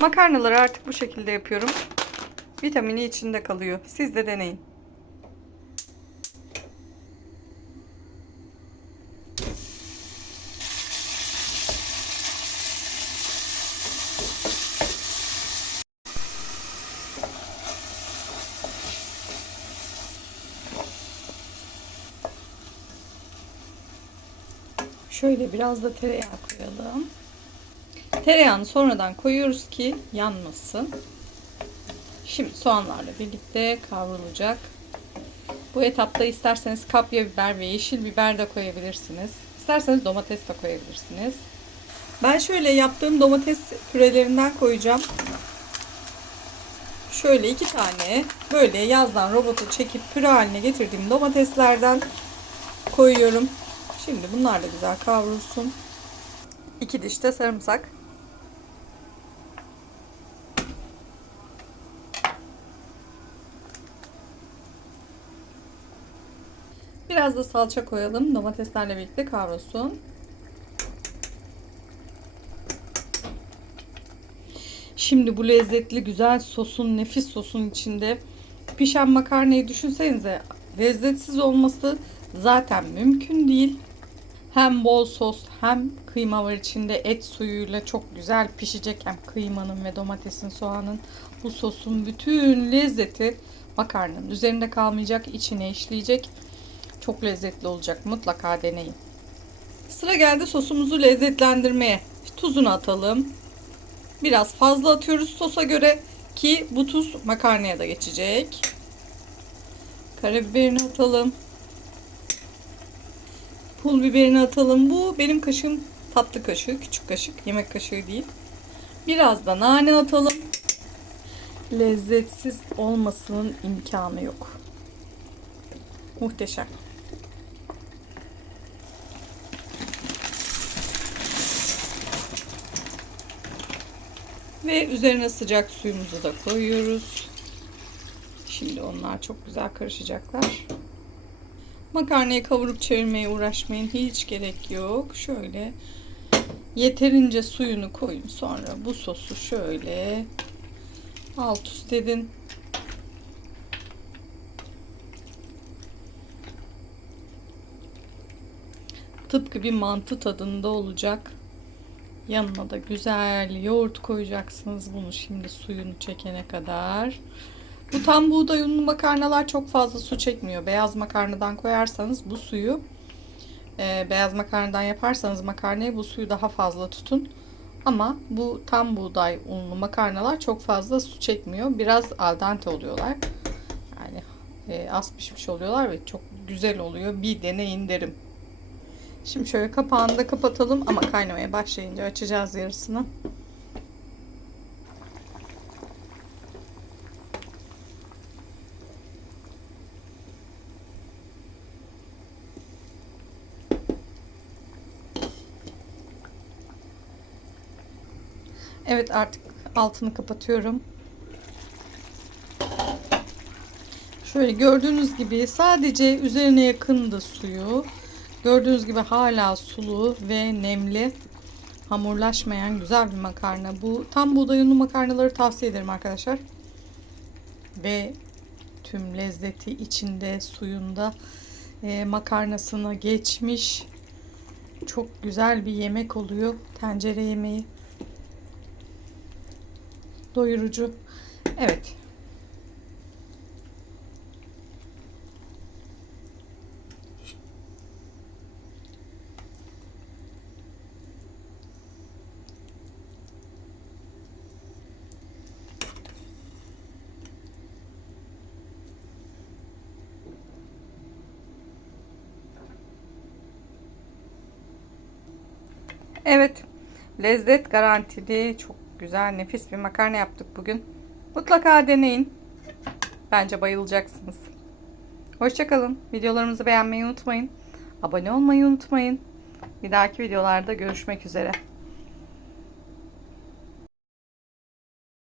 Makarnaları artık bu şekilde yapıyorum. Vitamini içinde kalıyor. Siz de deneyin. Şöyle biraz da tereyağı koyalım. Tereyağını sonradan koyuyoruz ki yanmasın. Şimdi soğanlarla birlikte kavrulacak. Bu etapta isterseniz kapya biber ve yeşil biber de koyabilirsiniz. İsterseniz domates de koyabilirsiniz. Ben şöyle yaptığım domates pürelerinden koyacağım. Şöyle iki tane böyle yazdan robotu çekip püre haline getirdiğim domateslerden koyuyorum. Şimdi bunlar da güzel kavrulsun. İki diş de sarımsak. Biraz da salça koyalım. Domateslerle birlikte kavrulsun. Şimdi bu lezzetli güzel sosun, nefis sosun içinde pişen makarnayı düşünsenize. Lezzetsiz olması zaten mümkün değil. Hem bol sos hem kıyma var içinde et suyuyla çok güzel pişecek. Hem kıymanın ve domatesin, soğanın bu sosun bütün lezzeti makarnanın üzerinde kalmayacak, içine işleyecek. Çok lezzetli olacak. Mutlaka deneyin. Sıra geldi sosumuzu lezzetlendirmeye. Tuzunu atalım. Biraz fazla atıyoruz sosa göre ki bu tuz makarnaya da geçecek. Karabiberini atalım. Pul biberini atalım. Bu benim kaşığım tatlı kaşığı, küçük kaşık, yemek kaşığı değil. Biraz da nane atalım. Lezzetsiz olmasının imkanı yok. Muhteşem. Ve üzerine sıcak suyumuzu da koyuyoruz. Şimdi onlar çok güzel karışacaklar. Makarnayı kavurup çevirmeye uğraşmayın. Hiç gerek yok. Şöyle yeterince suyunu koyun. Sonra bu sosu şöyle alt üst edin. Tıpkı bir mantı tadında olacak. Yanına da güzel yoğurt koyacaksınız. Bunu şimdi suyunu çekene kadar. Bu tam buğday unlu makarnalar çok fazla su çekmiyor. Beyaz makarnadan koyarsanız bu suyu e, beyaz makarnadan yaparsanız makarnayı bu suyu daha fazla tutun. Ama bu tam buğday unlu makarnalar çok fazla su çekmiyor. Biraz al dente oluyorlar. Yani e, az pişmiş oluyorlar ve çok güzel oluyor. Bir deneyin derim. Şimdi şöyle kapağını da kapatalım ama kaynamaya başlayınca açacağız yarısını. Evet artık altını kapatıyorum. Şöyle gördüğünüz gibi sadece üzerine yakındı suyu. Gördüğünüz gibi hala sulu ve nemli. Hamurlaşmayan güzel bir makarna. Bu tam buğday unlu makarnaları tavsiye ederim arkadaşlar. Ve tüm lezzeti içinde suyunda e, makarnasına geçmiş. Çok güzel bir yemek oluyor. Tencere yemeği. Doyurucu. Evet. Evet. Lezzet garantili çok güzel nefis bir makarna yaptık bugün. Mutlaka deneyin. Bence bayılacaksınız. Hoşçakalın. Videolarımızı beğenmeyi unutmayın. Abone olmayı unutmayın. Bir dahaki videolarda görüşmek üzere.